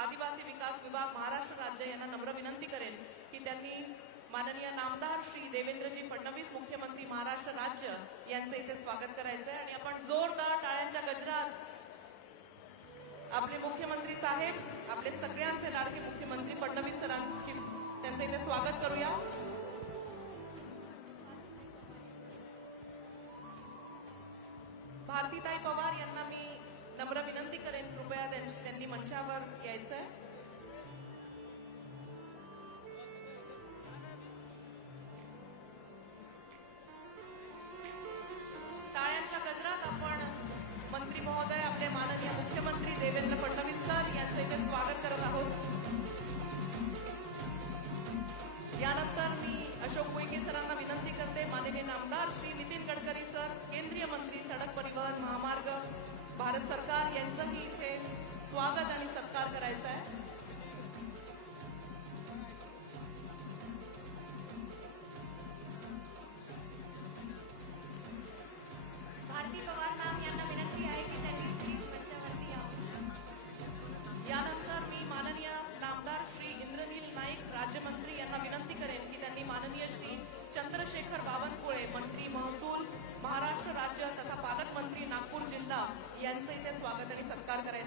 आदिवासी विकास विभाग महाराष्ट्र राज्य यांना नम्र विनंती करेल की त्यांनी माननीय नामदार श्री देवेंद्रजी फडणवीस मुख्यमंत्री महाराष्ट्र राज्य यांचं इथे स्वागत करायचं आहे आणि आपण जोरदार टाळ्यांच्या गजरात आपले मुख्यमंत्री साहेब आपले सगळ्यांचे लाडके मुख्यमंत्री फडणवीस सरांची त्यांचं इथे स्वागत करूया. भारतीताई पवार यांना नम्र विनंती करेन. कृपया त्यांनी मंचावर यायचं आहे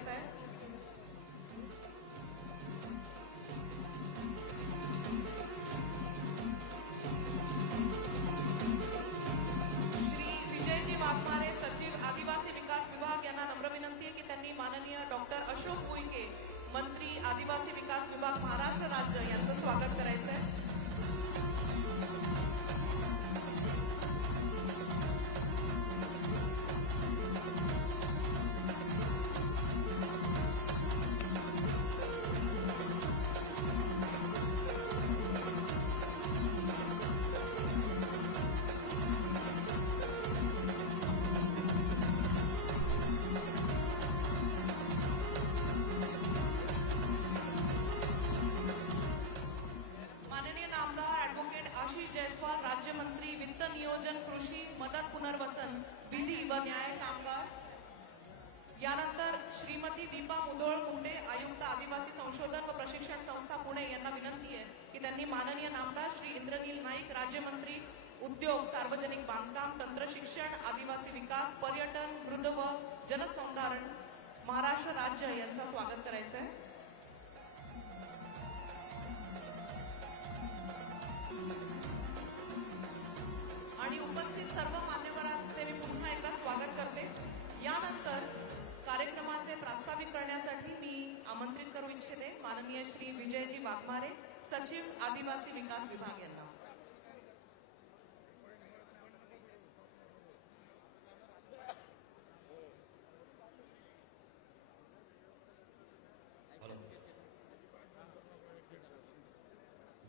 सत्कार दीपा मुदोळ मुंडे आयुक्त आदिवासी संशोधन व प्रशिक्षण संस्था पुणे यांना विनंती आहे की त्यांनी माननीय नामदार श्री इंद्रनील नाईक राज्यमंत्री उद्योग सार्वजनिक बांधकाम तंत्र शिक्षण आदिवासी विकास पर्यटन वृद्ध व जलसंधारण महाराष्ट्र राज्य यांचं स्वागत करायचं आहे. आणि उपस्थित सर्व मान्यवरांचे मी पुन्हा एकदा स्वागत करते. यानंतर कार्यक्रमाचे प्रास्ताविक करण्यासाठी मी आमंत्रित करू इच्छिते. माननीय श्री विजयजी वाघमारे सचिव आदिवासी विकास विभाग यांना.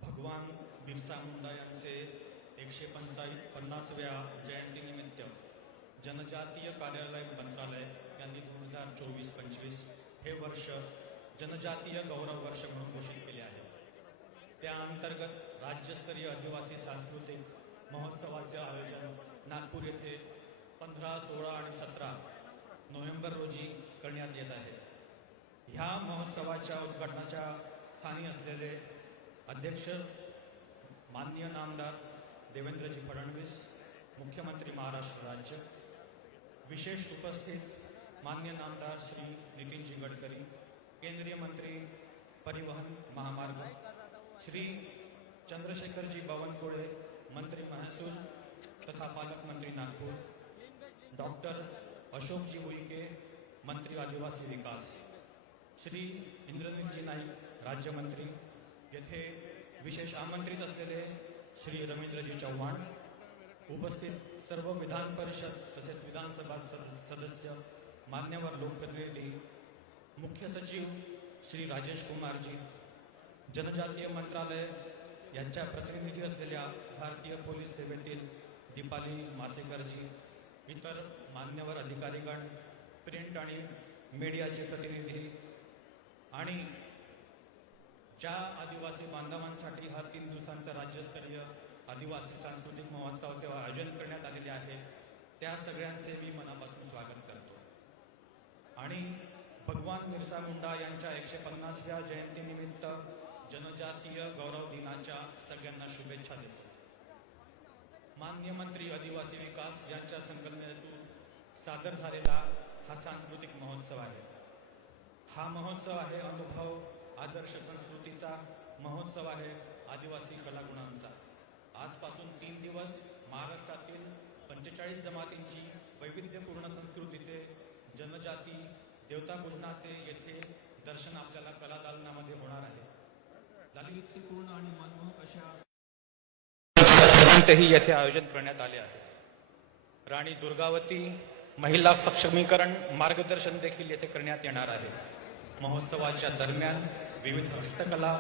भगवान बिरसा मुंडा यांचे एकशे पंचाळीस पन्नासव्या जयंतीनिमित्त जनजातीय कार्यालय मंत्रालय यांनी हजार चोवीस पंचवीस हे वर्ष जनजातीय गौरव वर्ष म्हणून घोषित केले आहे. त्या अंतर्गत राज्यस्तरीय आदिवासी सांस्कृतिक महोत्सवाचे आयोजन नागपूर येथे पंधरा सोळा आणि सतरा नोव्हेंबर रोजी करण्यात येत आहे. ह्या महोत्सवाच्या उद्घाटनाच्या स्थानी असलेले अध्यक्ष माननीय नामदार देवेंद्रजी फडणवीस मुख्यमंत्री महाराष्ट्र राज्य विशेष उपस्थित मान्य नामदार श्री नितीनजी गडकरी केंद्रीय मंत्री परिवहन महामार्ग श्री चंद्रशेखरजी बावनकुळे मंत्री महसूल तथा पालकमंत्री नागपूर डॉक्टर अशोकजी उईके मंत्री आदिवासी विकास श्री इंद्रनीलजी नाईक राज्यमंत्री येथे विशेष आमंत्रित असलेले श्री रवींद्रजी चव्हाण उपस्थित सर्व विधान परिषद तसेच विधानसभा सद- सदस्य मान्यवर लोकप्रतिनिधी मुख्य सचिव श्री राजेश कुमारजी जनजातीय मंत्रालय यांच्या प्रतिनिधी असलेल्या भारतीय पोलीस सेवेतील दीपाली मासेकरजी इतर मान्यवर अधिकारीगण प्रिंट आणि मीडियाचे प्रतिनिधी आणि ज्या आदिवासी बांधवांसाठी हा तीन दिवसांचा राज्यस्तरीय आदिवासी सांस्कृतिक महोत्सवाचे आयोजन करण्यात आलेले आहे त्या सगळ्यांचे मी मनापासून स्वागत करतो. आणि भगवान बिरसा मुंडा यांच्या एकशे पन्नासव्या जयंतीनिमित्त जनजातीय गौरव दिनाच्या सगळ्यांना शुभेच्छा देतो. मान्य मंत्री आदिवासी विकास यांच्या संकल्पनेतून सादर झालेला हा सांस्कृतिक महोत्सव आहे. हा महोत्सव आहे अनुभव आदर्श संस्कृतीचा महोत्सव आहे आदिवासी कलागुणांचा. आजपासून तीन दिवस महाराष्ट्रातील पंचेचाळीस जमातींची वैविध्यपूर्ण संस्कृतीचे जनजाती देवतापूजनाचे येथे दर्शन आपल्याला कला दालनामध्ये होणार आहे. लालित्यपूर्ण आणि मनमोहक अशा येथे आयोजन करण्यात आले आहे. राणी दुर्गावती महिला सक्षमीकरण मार्गदर्शन देखील येथे करण्यात येणार आहे. महोत्सवाच्या दरम्यान विविध हस्तकला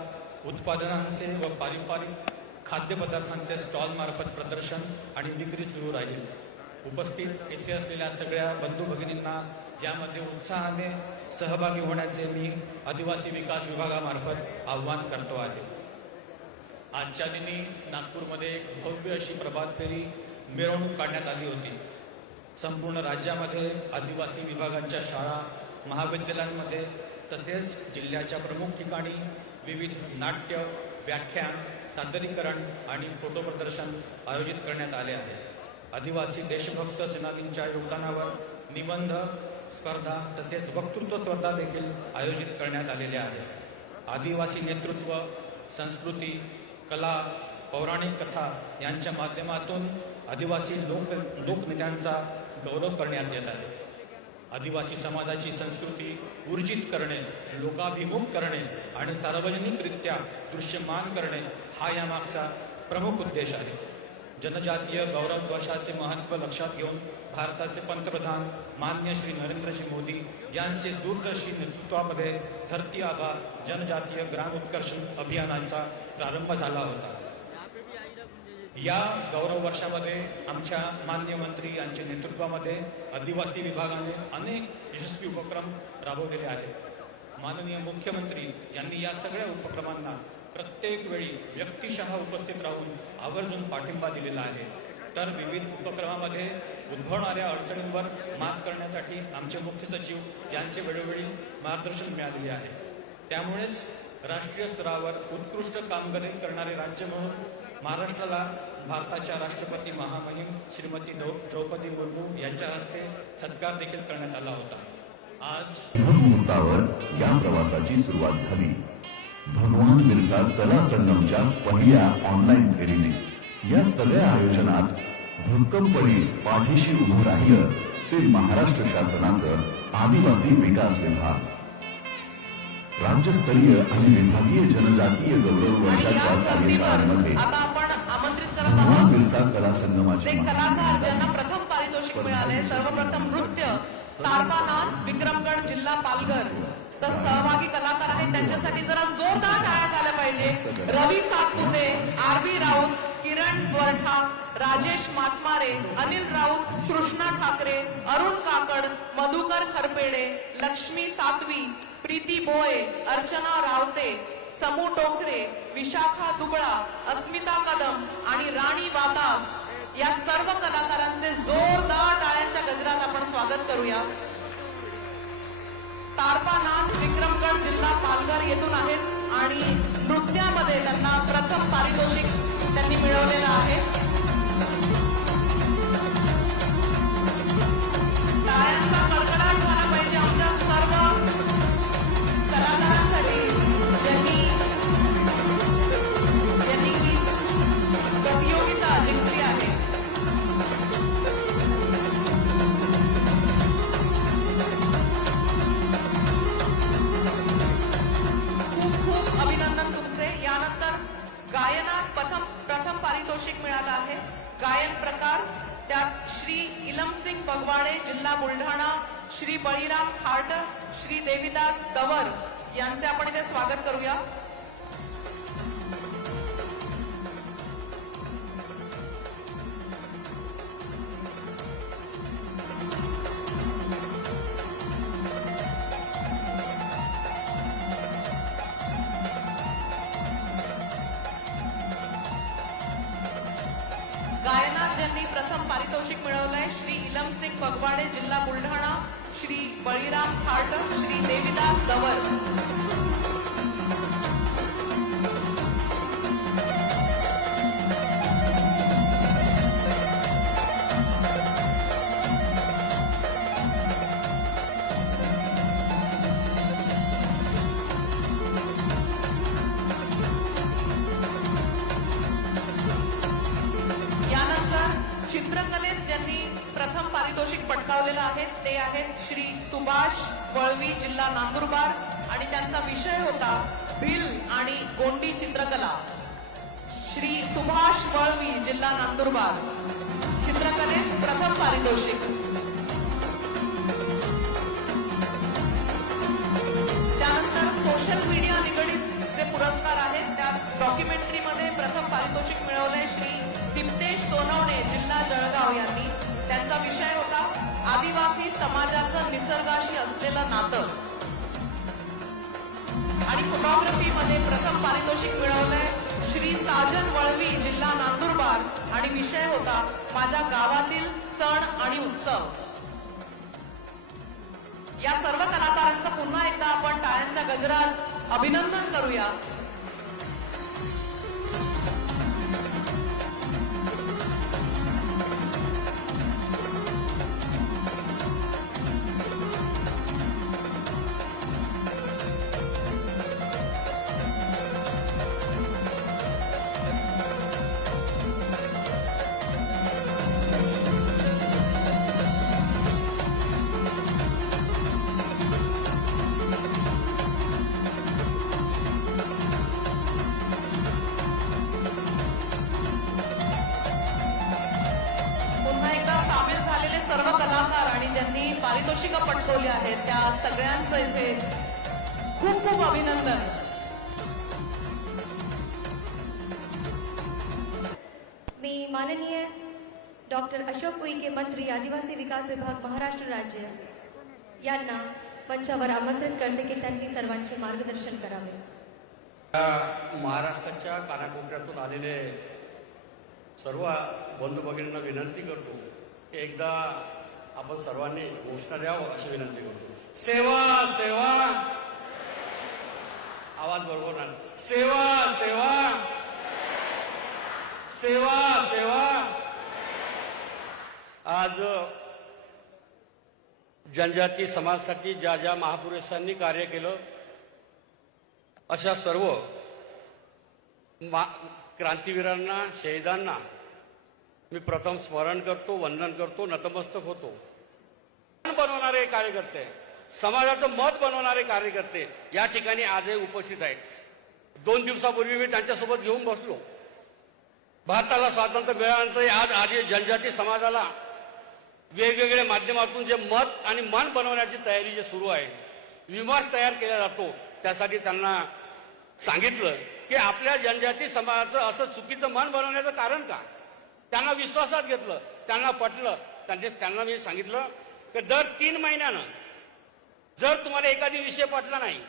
उत्पादनांचे व पारंपरिक खाद्यपदार्थांचे स्टॉल मार्फत प्रदर्शन आणि विक्री सुरू राहील. उपस्थित येथे असलेल्या सगळ्या बंधू भगिनींना यामध्ये उत्साहाने सहभागी होण्याचे मी आदिवासी विकास विभागामार्फत आव्हान करतो आहे. आजच्या दिनी नागपूरमध्ये एक भव्य अशी प्रभात फेरी मिरवणूक काढण्यात आली होती. संपूर्ण राज्यामध्ये आदिवासी विभागांच्या शाळा महाविद्यालयांमध्ये तसेच जिल्ह्याच्या प्रमुख ठिकाणी विविध नाट्य व्याख्यान सादरीकरण आणि फोटो प्रदर्शन आयोजित करण्यात आले आहे. आदिवासी देशभक्त सेनानींच्या योगदानावर निबंध स्पर्धा तसेच वक्तृत्व स्पर्धा देखील आयोजित करण्यात आलेल्या आहेत. आदिवासी नेतृत्व संस्कृती कला पौराणिक कथा यांच्या माध्यमातून आदिवासी लोक लोकनेत्यांचा गौरव करण्यात येत आहे. आदिवासी समाजाची संस्कृती ऊर्जित करणे लोकाभिमुख करणे आणि सार्वजनिकरित्या दृश्यमान करणे हा यामागचा प्रमुख उद्देश आहे. जनजातीय गौरव दिवसाचे महत्त्व लक्षात घेऊन भारताचे पंतप्रधान मान्य श्री नरेंद्रजी मोदी यांचे दूरदर्शी नेतृत्वामध्ये धरती आबा जनजातीय ग्राम उत्कर्ष अभियानाचा प्रारंभ झाला होता. या गौरव वर्षामध्ये आमच्या मान्य मंत्री यांच्या नेतृत्वामध्ये आदिवासी विभागाने अनेक यशस्वी उपक्रम राबवलेले आहेत. माननीय मुख्यमंत्री यांनी या सगळ्या उपक्रमांना प्रत्येक वेळी व्यक्तिशः उपस्थित राहून आवर्जून पाठिंबा दिलेला आहे. तर विविध उपक्रमामध्ये उद्भवणाऱ्या अडचणींवर मात करण्यासाठी आमचे मुख्य सचिव यांचे वेळोवेळी मार्गदर्शन मिळालेले आहे. त्यामुळेच राष्ट्रीय स्तरावर उत्कृष्ट कामगिरी करणारे राज्य म्हणून महाराष्ट्राला भारताच्या राष्ट्रपती महामहिम श्रीमती द्रौ- द्रौपदी मुर्मू यांच्या हस्ते सत्कार देखील करण्यात आला होता. आज या प्रवासाची सुरुवात झाली. भगवान बिरसा कला संगमच्या पहिल्या ऑनलाईन फेरीने. या सगळ्या आयोजनात भक्कमपणे पाठीशी उभं राहिलं ते महाराष्ट्र शासनाचं आदिवासी विकास विभाग. राज्यस्तरीय आणि विभागीय जनजातीय गौरव वर्षाच्या कार्यशाळेमध्ये भगवान बिरसा कला संगमाची कलाकार ज्यांना प्रथम पारितोषिक मिळाले. सर्वप्रथम नृत्य तारपा नाच विक्रमगड जिल्हा पालघर. तर सहभागी कलाकार आहेत त्यांच्यासाठी जरा जोरदार टाळ्या झाल्या पाहिजे. रवी सातपुते आर बी राऊत किरण वरठा राजेश मासमारे अनिल राऊत कृष्णा ठाकरे अरुण काकड मधुकर खरपेडे लक्ष्मी सातवी प्रीती बोये अर्चना रावते समू टोकरे विशाखा दुबळा अस्मिता कदम आणि राणी वादास या सर्व कलाकारांचे जोरदार टाळ्यांच्या गजरात आपण स्वागत करूया. तारपानाथ विक्रमगड जिल्हा पालघर येथून आहेत आणि नृत्यामध्ये त्यांना प्रथम पारितोषिक त्यांनी मिळवलेलं आहे. मोरवाडे जिल्हा बुलढाणा श्री बळीराम फाटक श्री देवीदास दवर नंदुरबार आणि त्यांचा विषय होता भिल आणि गोंडी चित्रकला. श्री सुभाष वळवी जिल्हा नंदुरबार. चित्रकलेत प्रथम पारितोषिक. त्यानंतर सोशल मीडिया निगडीत जे पुरस्कार आहेत त्यात डॉक्युमेंटरीमध्ये प्रथम पारितोषिक मिळवले श्री दिप्तेश सोनवणे जिल्हा जळगाव यांनी. त्यांचा विषय होता आदिवासी समाजाचं निसर्गाशी असलेलं नातं. आणि फोटोग्राफीमध्ये प्रथम पारितोषिक मिळवलंय श्री साजन वळवी जिल्हा नंदुरबार. आणि विषय होता माझ्या गावातील सण आणि उत्सव. या सर्व कलाकारांचं पुन्हा एकदा आपण टाळ्यांच्या गजरात अभिनंदन करूया. डॉक्टर अशोक उईके मंत्री आदिवासी विकास विभाग महाराष्ट्र राज्य. यांना मंचावर आमंत्रण करते की त्यांनी सर्वांचे मार्गदर्शन करावे. महाराष्ट्राच्या कानाकोपऱ्यातून आलेले सर्व बंधू भगिनींना विनंती करतो की एकदा आपण सर्वांनी घोषणा द्यावं अशी विनंती करतो. सेवा सेवा! आवाज बरोबर नाही. सेवा सेवा! सेवा सेवा! आज जनजाती समाजासाठी ज्या ज्या महापुरुषांनी कार्य केलं अशा सर्व मा क्रांतीवीरांना शहीदांना मी प्रथम स्मरण करतो वंदन करतो नतमस्तक होतो. बनवणारे कार्यकर्ते समाजाचं मत बनवणारे कार्यकर्ते या ठिकाणी आजही उपस्थित आहेत. दोन दिवसापूर्वी मी त्यांच्यासोबत घेऊन बसलो. भारताला स्वातंत्र्य मिळाल्यानंतर आज आधी जनजाती समाजाला वेगवेगळ्या माध्यमातून जे मत आणि मन बनवण्याची तयारी जे सुरू आहे विमर्श तयार केला जातो त्यासाठी त्यांना सांगितलं की आपल्या जनजाती समाजाचं असं चुकीचं मन बनवण्याचं कारण का? त्यांना विश्वासात घेतलं त्यांना पटलं त्यांनी त्यांना मी सांगितलं की दर तीन महिन्यानं जर तुम्हाला एखादी विषय पटला नाही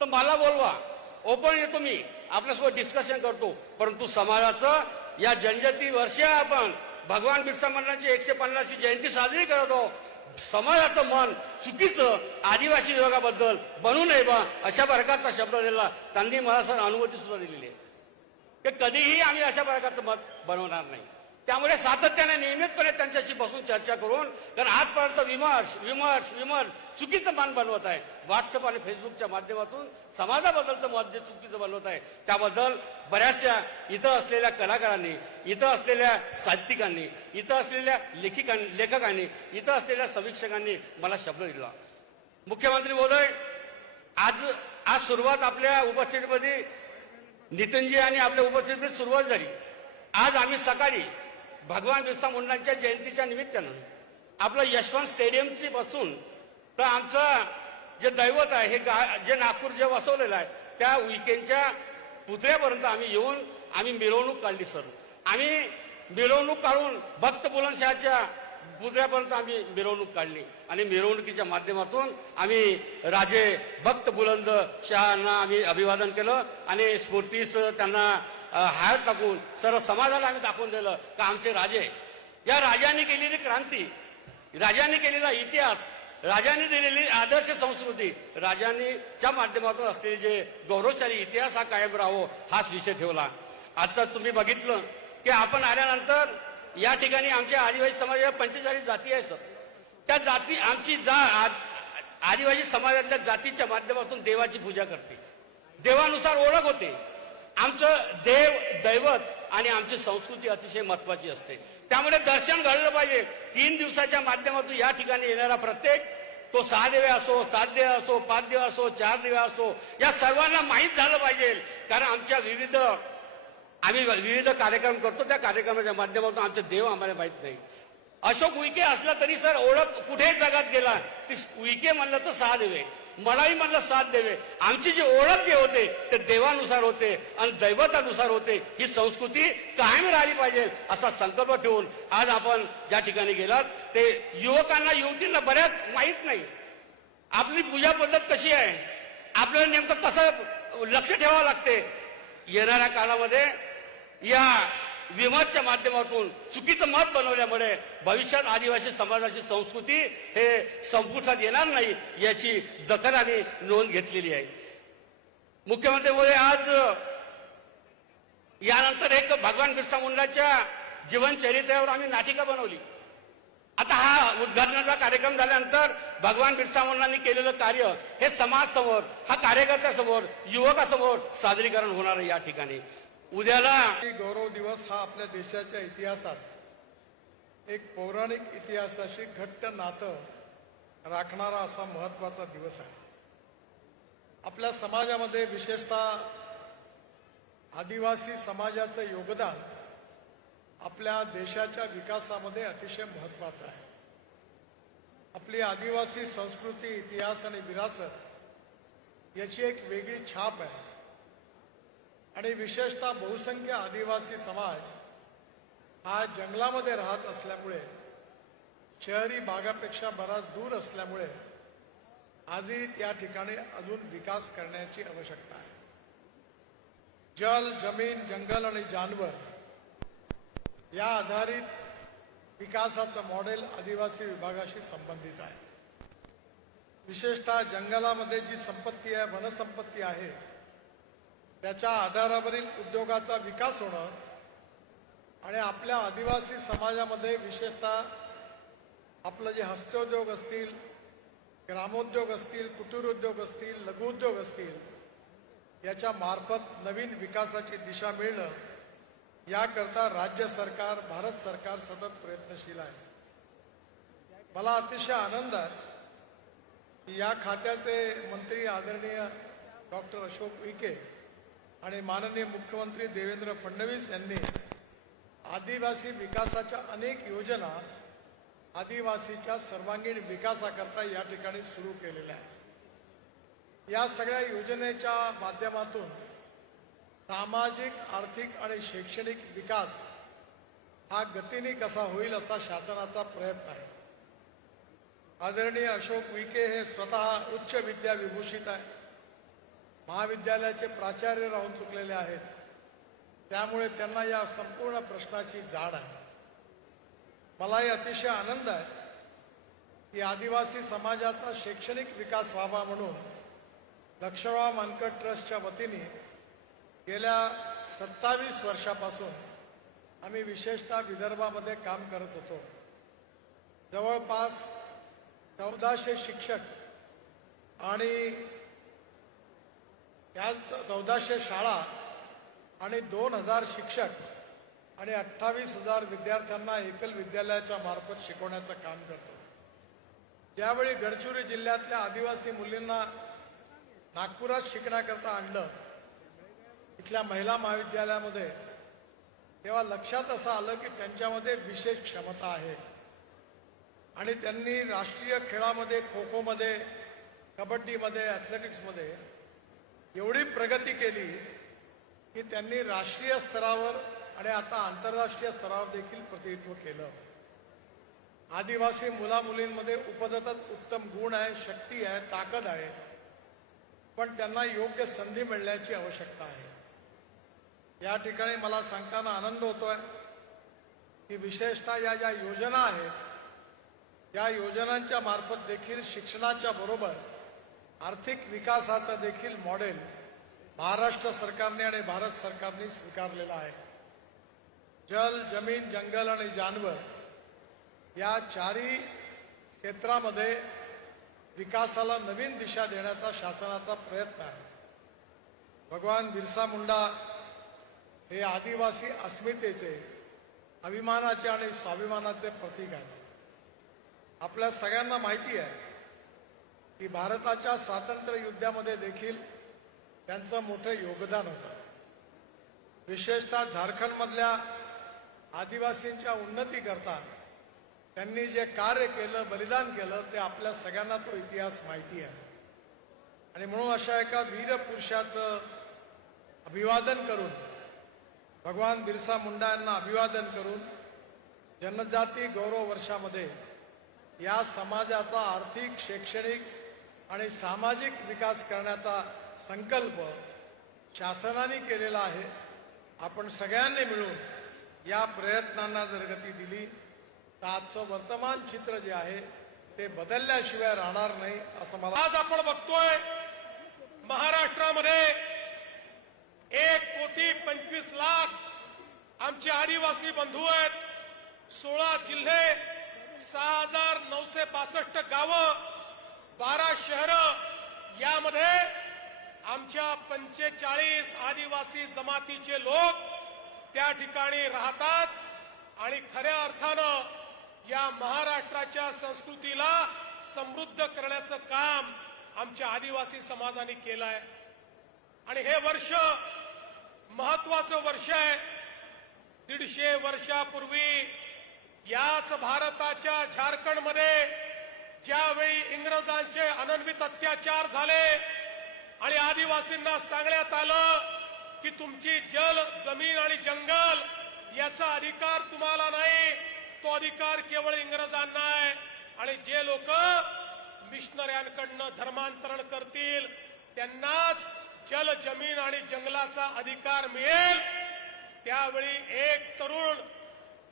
तर मला बोलवा. ओपन येतो मी. आपल्यासोबत डिस्कशन करतो. परंतु समाजाचं या जनजाती वर्षी आपण भगवान बिरसा मंडळाची एकशे पन्नासची जयंती साजरी करत आहोत. समाजाचं मन चुकीचं आदिवासी विभागाबद्दल बनू नये बा अशा प्रकारचा शब्द दिला त्यांनी मला सर अनुभूती सुद्धा दिलेली आहे. की कधीही आम्ही अशा प्रकारचं मत बनवणार नाही. त्यामुळे सातत्याने नियमितपणे त्यांच्याशी बसून चर्चा करून कारण आजपर्यंत विमर्श विमर्श विमर्श चुकीचं मान बनवत आहे. व्हॉट्सअप आणि फेसबुकच्या माध्यमातून समाजाबद्दलचं मत जे चुकीचं बनवत आहे त्याबद्दल बऱ्याचशा इथं असलेल्या कलाकारांनी इथं असलेल्या साहित्यिकांनी इथं असलेल्या लेखिकांनी लेखकांनी इथं असलेल्या समीक्षकांनी मला शब्द दिला. मुख्यमंत्री महोदय आज आज सुरुवात आपल्या उपस्थितीमध्ये नितीनजी आणि आपल्या उपस्थितीमध्ये सुरुवात झाली. आज आम्ही सकाळी भगवान बिरसा मुंडांच्या जयंतीच्या निमित्तानं आपलं यशवंत स्टेडियमची बसून तर आमचं जे दैवत आहे हे गा जे नागपूर जे वसवलेलं आहे त्या विकेंडच्या पुतळ्यापर्यंत आम्ही येऊन आम्ही मिरवणूक काढली सर. आम्ही मिरवणूक काढून भक्त बुलनशाहच्या पुतळ्यापर्यंत आम्ही मिरवणूक काढली आणि मिरवणुकीच्या माध्यमातून आम्ही राजे भक्त बुलंद शहांना आम्ही अभिवादन केलं आणि स्फूर्तीस त्यांना अ, टाकून सर्व समाजाला आम्ही दाखवून दिलं का आमचे राजे या राजांनी केलेली क्रांती राजांनी केलेला इतिहास राजांनी दिलेली आदर्श संस्कृती राजांनीच्या माध्यमातून असलेले जे गौरवशाली इतिहास हा कायम राहावं हाच विषय ठेवला. आता तुम्ही बघितलं की आपण आल्यानंतर या ठिकाणी आमच्या आदिवासी समाजाच्या पंचेचाळीस जाती आहेत सर. त्या जाती आमची जा आदिवासी समाजातल्या जातीच्या माध्यमातून देवाची पूजा करते. देवानुसार ओळख होते. आमचं देव दैवत आणि आमची संस्कृती अतिशय महत्वाची असते. त्यामुळे दर्शन घडलं पाहिजे. तीन दिवसाच्या माध्यमातून या ठिकाणी येणारा प्रत्येक तो सहा देवे असो सात देव असो पाच देव असो चार देव असो या सर्वांना माहीत झालं पाहिजे. कारण आमच्या विविध आम्ही विविध कार्यक्रम करतो. त्या कार्यक्रमाच्या माध्यमातून आमचे देव आम्हाला माहीत नाही. अशोक उईके असला तरी सर ओळख कुठेही जगात गेला ती उईके म्हणलं तर सहा देवे मलाही म्हणलं साथ देवे. आमची जी ओळख जे होते ते देवानुसार होते आणि दैवतानुसार होते ही संस्कृती कायम राहिली पाहिजे असा संकल्प ठेवून आज आपण ज्या ठिकाणी गेलात ते युवकांना युवतींना बऱ्याच माहीत नाही. आपली पूजा पद्धत कशी आहे? आपल्याला नेमकं कसं लक्ष ठेवावं लागते? येणाऱ्या काळामध्ये या विमतच्या माध्यमातून चुकीचं मत बनवल्यामुळे भविष्यात आदिवासी समाजाची संस्कृती हे संपुष्टात येणार नाही याची दखल आणि नोंद घेतलेली आहे. मुख्यमंत्री आज यानंतर एक भगवान बिरसा मुंडाच्या जीवनचरित्र्यावर आम्ही नाटिका बनवली. आता हा उद्घाटनाचा कार्यक्रम झाल्यानंतर भगवान बिरसा मुंडांनी केलेलं कार्य हे समाज समोर हा कार्यकर्त्यासमोर युवकासमोर सादरीकरण होणार आहे या ठिकाणी. उद्याला गौरव दिवस हा आपल्या देशाच्या इतिहासात एक पौराणिक इतिहासाशी घट्ट नातं राखणारा असा महत्त्वाचा दिवस आहे. आपल्या समाजामध्ये विशेषतः आदिवासी समाजाचं योगदान आपल्या देशाच्या विकासामध्ये अतिशय महत्वाचं आहे. आपली आदिवासी संस्कृती इतिहास आणि विरासत याची एक वेगळी छाप आहे. आणि विशेषतः बहुसंख्य आदिवासी समाज हा जंगलामध्ये राहत असल्यामुळे शहरी भागापेक्षा बराच दूर असल्यामुळे आजही त्या ठिकाणी अजून विकास करण्याची आवश्यकता आहे. जल जमीन जंगल आणि जानवर या आधारित विकासाचं मॉडेल आदिवासी विभागाशी संबंधित आहे. विशेषतः जंगलामध्ये जी संपत्ती आहे वनसंपत्ती आहे त्याच्या आधारावरील उद्योगाचा विकास होणं आणि आपल्या आदिवासी समाजामध्ये विशेषतः आपलं जे हस्तोद्योग असतील ग्रामोद्योग असतील कुटीरोद्योग असतील लघुउद्योग असतील याच्या मार्फत नवीन विकासाची दिशा मिळणं याकरता राज्य सरकार भारत सरकार सतत प्रयत्नशील आहे. मला अतिशय आनंद आहे की या खात्याचे मंत्री आदरणीय डॉक्टर अशोक विखे आणि माननीय मुख्यमंत्री देवेंद्र फडणवीस यांनी आदिवासी विकासाच्या अनेक योजना आदिवासीच्या सर्वांगीण विकासाकरता या ठिकाणी सुरू केलेल्या आहेत. या सगळ्या योजनेच्या माध्यमातून सामाजिक आर्थिक आणि शैक्षणिक विकास हा गतीने कसा होईल असा शासनाचा प्रयत्न आहे. आदरणीय अशोक विके हे स्वतः उच्च विद्या विभूषित आहे महाविद्यालयाचे प्राचार्य राहून चुकलेले आहेत. त्यामुळे त्यांना या संपूर्ण प्रश्नाची जाण आहे. मलाही अतिशय आनंद आहे की आदिवासी समाजाचा शैक्षणिक विकास व्हावा म्हणून लक्षवा मानकट ट्रस्टच्या वतीने गेल्या सत्तावीस वर्षापासून आम्ही विशेषतः विदर्भामध्ये काम करत होतो. जवळपास चौदाशे शिक्षक आणि या चौदाशे शाळा आणि दोन हजार शिक्षक आणि अठ्ठावीस हजार विद्यार्थ्यांना एकल विद्यालयाच्या मार्फत शिकवण्याचं काम करतो. यावेळी गडचिरोली जिल्ह्यातल्या आदिवासी मुलींना नागपुरात शिकण्याकरता आणलं इथल्या महिला महाविद्यालयामध्ये तेव्हा लक्षात असं आलं की त्यांच्यामध्ये विशेष क्षमता आहे. आणि त्यांनी राष्ट्रीय खेळामध्ये खो खोमध्ये कबड्डीमध्ये ॲथलेटिक्समध्ये प्रगती केली की त्यांनी राष्ट्रीय स्तरावर आणि आता आंतरराष्ट्रीय स्तरावर देखील प्रतिनिधित्व केलं. आदिवासी मुला मुलींमध्ये उपजतच उत्तम गुण आहे शक्ती आहे ताकद आहे. पण त्यांना योग्य संधी मिळण्याची आवश्यकता आहे. या ठिकाणी मला सांगताना आनंद होतोय की विशेषतः या ज्या योजना आहेत या योजनांच्या मार्फत देखील शिक्षणाच्या बरोबर आर्थिक विकासाचं देखील मॉडेल महाराष्ट्र सरकारने आणि भारत सरकारने स्वीकारलेला आहे. जल जमीन जंगल आणि जानवर या चारही क्षेत्रामध्ये विकासाला नवीन दिशा देण्याचा शासनाचा प्रयत्न आहे. भगवान बिरसा मुंडा हे आदिवासी अस्मितेचे अभिमानाचे आणि स्वाभिमानाचे प्रतीक आहे आपल्या सगळ्यांना माहिती आहे की भारताच्या स्वातंत्र्य युद्धामध्ये देखील त्यांचं मोठं योगदान होतं. विशेषतः झारखंडमधल्या आदिवासींच्या उन्नतीकरता त्यांनी जे कार्य केलं बलिदान केलं ते आपल्या सगळ्यांना तो इतिहास माहिती आहे. आणि म्हणून अशा एका वीर पुरुषाचं अभिवादन करून भगवान बिरसा मुंडा यांना अभिवादन करून जनजाती गौरव वर्षामध्ये या समाजाचा आर्थिक शैक्षणिक आणि सामाजिक विकास करण्याचा संकल्प शासनाने केलेला आहे. आपण सगळ्यांनी मिळून या प्रयत्नांना जर गती दिली तर आजचं वर्तमान चित्र जे आहे ते बदलल्याशिवाय राहणार नाही असं मला आज आपण बघतोय महाराष्ट्रामध्ये एक कोटी पंचवीस लाख आमचे आदिवासी बंधू आहेत. सोळा जिल्हे सहा हजार नऊशे बासष्ट गावं बारा शहरं यामध्ये आमच्या पंचेचाळीस आदिवासी जमातीचे लोक त्या ठिकाणी राहतात आणि खऱ्या अर्थानं या महाराष्ट्राच्या संस्कृतीला समृद्ध करण्याचं काम आमच्या आदिवासी समाजाने केलं आहे आणि हे वर्ष महत्वाचं वर्ष आहे. दीडशे वर्षापूर्वी याच भारताच्या झारखंडमध्ये ज्यावेळी इंग्रजांचे अनन्वित अत्याचार झाले आणि आदिवासींना सांगण्यात आलं की तुमची जल जमीन आणि जंगल याचा अधिकार तुम्हाला नाही. तो अधिकार केवळ इंग्रजांना आहे. आणि जे लोक मिशनऱ्यांकडनं धर्मांतरण करतील त्यांनाच जल जमीन आणि जंगलाचा अधिकार मिळेल. त्यावेळी एक तरुण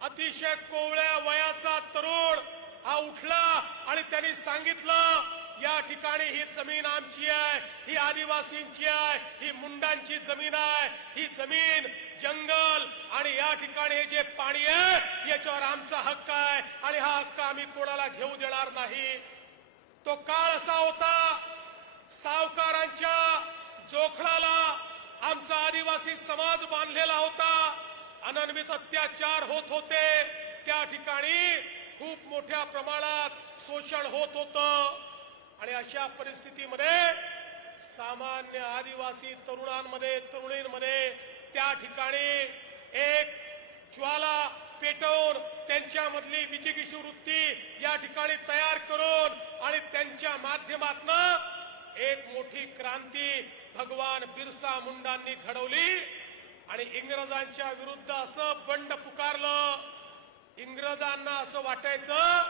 अतिशय कोवळ्या वयाचा तरुण हा उठला आणि त्यांनी सांगितलं या ठिकाणी ही जमीन आमची आहे ही आदिवासींची आहे ही मुंडांची जमीन आहे. ही जमीन जंगल आणि या ठिकाणी हे जे पाणी आहे याच्यावर आमचा हक्क आहे. आणि हा हक्क आम्ही कोणाला घेऊ देणार नाही. तो काळ असा होता सावकारांच्या जोखडाला आमचा आदिवासी समाज बांधलेला होता. अनन्वित अत्याचार होत होते. त्या ठिकाणी खूप मोठ्या प्रमाणात शोषण होत होतं. आणि अशा परिस्थितीमध्ये सामान्य आदिवासी तरुणांमध्ये तरुणींमध्ये त्या ठिकाणी एक ज्वाला पेटवून त्यांच्यामधली विजिगीषू वृत्ती या ठिकाणी तयार करून आणि त्यांच्या माध्यमातन एक मोठी क्रांती भगवान बिरसा मुंडांनी घडवली आणि इंग्रजांच्या विरुद्ध असं बंड पुकारलं. इंग्रजांना असं वाटायचं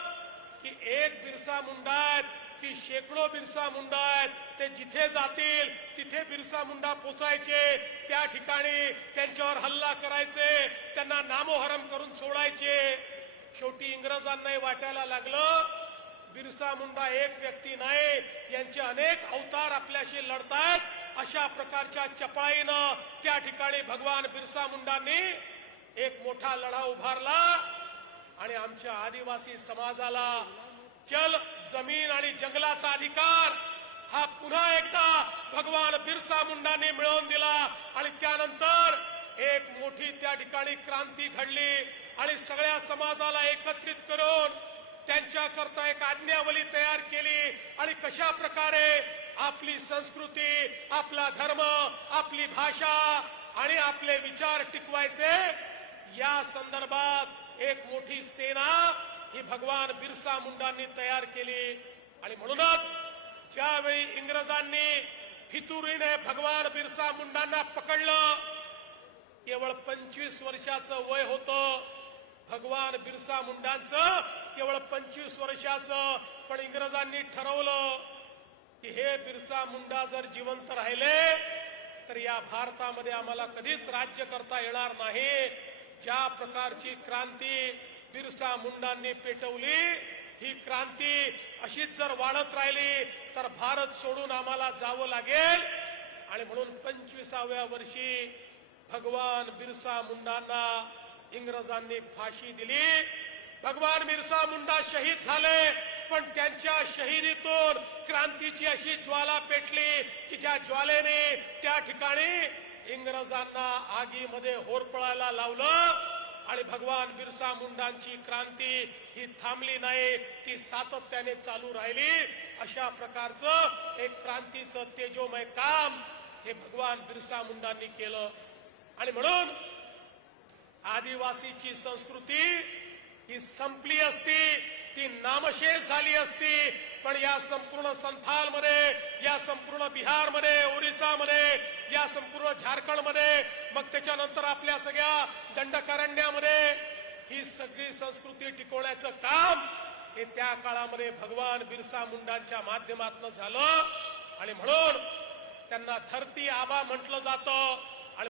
की एक बिरसा मुंडा आहेत की शेकडो बिरसा मुंडा आहेत. ते जिथे जातील तिथे बिरसा मुंडा पोचायचे. त्या ठिकाणी त्यांच्यावर हल्ला करायचे. त्यांना नामोहरम करून सोडायचे. शेवटी इंग्रजांनाही वाटायला लागलं बिरसा मुंडा एक व्यक्ती नाही यांचे अनेक अवतार आपल्याशी लढतात. अशा प्रकारच्या चपाळीनं त्या ठिकाणी भगवान बिरसा मुंडांनी एक मोठा लढा उभारला आणि आमच्या आदिवासी समाजाला जल जमीन आणि जंगलाचा अधिकार हा पुन्हा एकदा भगवान बिरसा मुंडांनी मिळवून दिला. आणि त्यानंतर एक मोठी त्या ठिकाणी क्रांती घडली आणि सगळ्या समाजाला एकत्रित करून त्यांच्याकरता एक आज्ञावली तयार केली. आणि कशा प्रकारे आपली संस्कृती आपला धर्म आपली भाषा आणि आपले विचार टिकवायचे या संदर्भात एक मोठी सेना ही भगवान बिरसा मुंडांनी तयार केली. आणि म्हणूनच ज्यावेळी इंग्रजांनी फितुरीने भगवान बिरसा मुंडांना पकडलं केवळ पंचवीस वर्षाचं वय होतं. भगवान बिरसा मुंडांचं केवळ पंचवीस वर्षाचं पण इंग्रजांनी ठरवलं की हे बिरसा मुंडा जर जिवंत राहिले तर या भारतामध्ये आम्हाला कधीच राज्य करता येणार नाही. ज्या प्रकारची क्रांती बिरसा मुंडांनी पेटवली. ही क्रांती अशीच जर वाढत राहिली तर भारत सोडून आम्हाला जावं लागेल. आणि म्हणून पंचवीसाव्या वर्षी भगवान बिरसा मुंडांना इंग्रजांनी फाशी दिली. भगवान बिरसा मुंडा शहीद झाले पण त्यांच्या शहिदीतून क्रांतीची अशी ज्वाला पेटली की ज्या ज्वालेने त्या ठिकाणी इंग्रजांना आगीमध्ये होरपळायला लावलं. आणि भगवान बिरसा मुंडांची क्रांती ही थांबली नाही ती सातत्याने चालू राहिली. अशा प्रकारचं एक क्रांतीचं तेजोमय काम हे भगवान बिरसा मुंडांनी केलं. आणि म्हणून आदिवासीची संस्कृती ही संपली असती ती नामशेष झाली असती पण या संपूर्ण संथालमध्ये या संपूर्ण बिहारमध्ये ओरिसामध्ये या संपूर्ण झारखंडमध्ये मग त्याच्यानंतर आपल्या सगळ्या दंडकारण्यामध्ये ही सगळी संस्कृती टिकवण्याचं काम हे त्या काळामध्ये भगवान बिरसा मुंडांच्या माध्यमातून झालं. आणि म्हणून त्यांना धरती आबा म्हटलं जातं.